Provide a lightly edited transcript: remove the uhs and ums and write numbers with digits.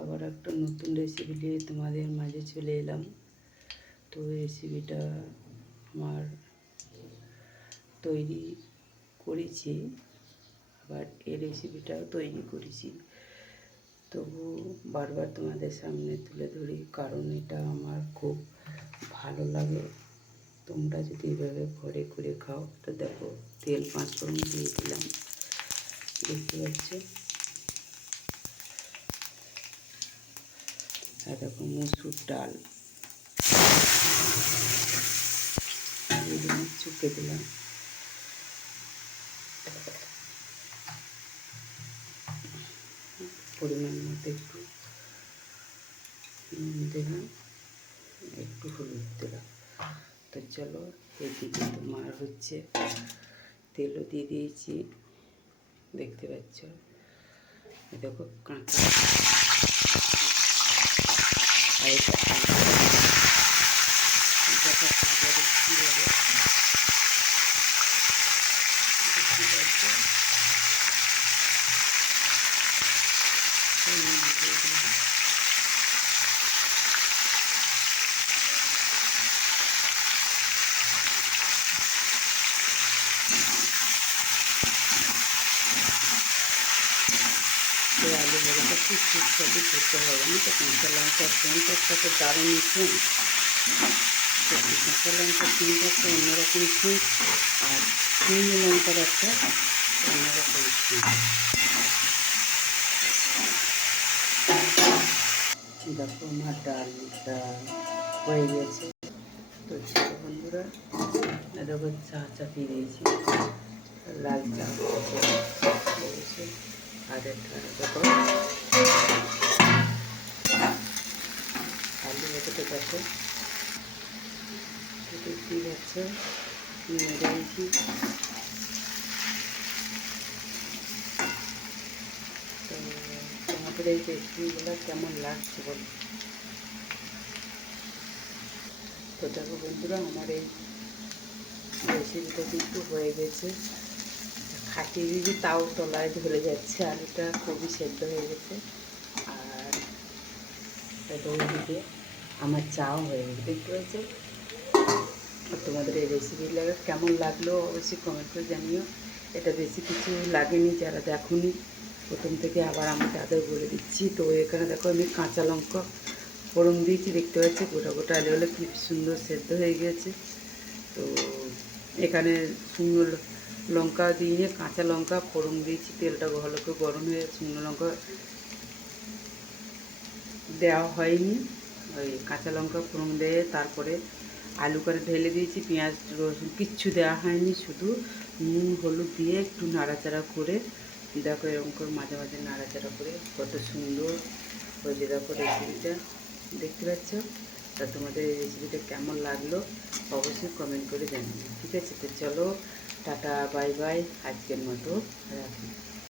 আবার একটা নতুন রেসিপি নিয়ে তোমাদের মাঝে চলে এলাম। তো রেসিপিটা আমার তৈরি করেছি, আবার এই রেসিপিটাও তৈরি করেছি, তবু বারবার তোমাদের সামনে তুলে ধরি কারণ এটা আমার খুব ভালো লাগে। তোমরা যদি এভাবে ঘরে করে খাও তো দেখো, তেল 5 ফোড়ন দিয়ে দিলাম, দেখতে পাচ্ছ। আর দেখো মসুর ডাল চুকে দিলাম, পরিমাণ মতো একটু নুন দিলাম, একটু হলুদ দিলাম। তো চলো, এদিকে তোমার হচ্ছে তেলও দিয়ে দিয়েছি, দেখতে পাচ্ছ। দেখো কাঁচা আর এটা খাবারের কী বলে দেখতে পাচ্ছ। আলু ভাজাটা খুব সুস্বাদু করতে হবে না, তো কাঁচা লঙ্কার ফোনটা তো দারুণ ফোন। তো কাঁচা লঙ্কার ফোনটা একটা অন্যরকম ফোন, আর শুকনো লঙ্কার একটা অন্যরকম ফোন। দেখো আমার ডালটা হয়ে গেছে। তো ছোটো বন্ধুরা, দেখো চা চাপিয়ে দিয়েছি, লাল চা হয়েছে। আর একটা দেখো আলু ভাজাটা দেখো, দেখতেই পাচ্ছ নিয়ে দিয়েছি। তো তোমাদের এই রেসিপিগুলো কেমন লাগছে বলো। তো দেখো বন্ধুরা, আমার এই রেসিপিটা কিন্তু হয়ে গেছে, খাটিয়ে দিয়েছি তাও তলায় ধরে যাচ্ছে, আলুটা খুবই সেদ্ধ হয়ে গেছে। আর ওইদিকে আমার চাও হয়ে গেছে, দেখতে পাচ্ছ। আর তোমাদের এই রেসিপিটা কেমন লাগলো অবশ্যই কমেন্ট করে জানিও। এটা বেশি কিছু লাগেনি, যারা দেখোনি প্রথম থেকে আবার আমি তাদের বলে দিচ্ছি। তো এখানে দেখো আমি কাঁচা লঙ্কা ফোড়ন দিয়েছি, দেখতে পাচ্ছি গোটা গোটা আলু হলে কি সুন্দর সেদ্ধ হয়ে গেছে। তো এখানে শুকনো লঙ্কা দিয়ে কাঁচা লঙ্কা ফোড়ন দিয়েছি, তেলটা ভালো করে গরম হয়ে শুকনো লঙ্কা দেওয়া হয়নি, ওই কাঁচা লঙ্কা ফোড়ন দিয়ে তারপরে আলু করে ঢেলে দিয়েছি, পেঁয়াজ রসুন কিচ্ছু দেওয়া হয়নি, শুধু নুন হলুদ দিয়ে একটু নাড়াচাড়া করে দেখো, এরকম করে মাঝে মাঝে নাড়াচাড়া করে কত সুন্দর হয়েছে দেখো রেসিপিটা, দেখতে পাচ্ছ। তা তোমাদের এই রেসিপিটা কেমন লাগলো অবশ্যই কমেন্ট করে জানিও, ঠিক আছে। তো চলো, টাটা বাই বাই, আজকের মতো রাখি।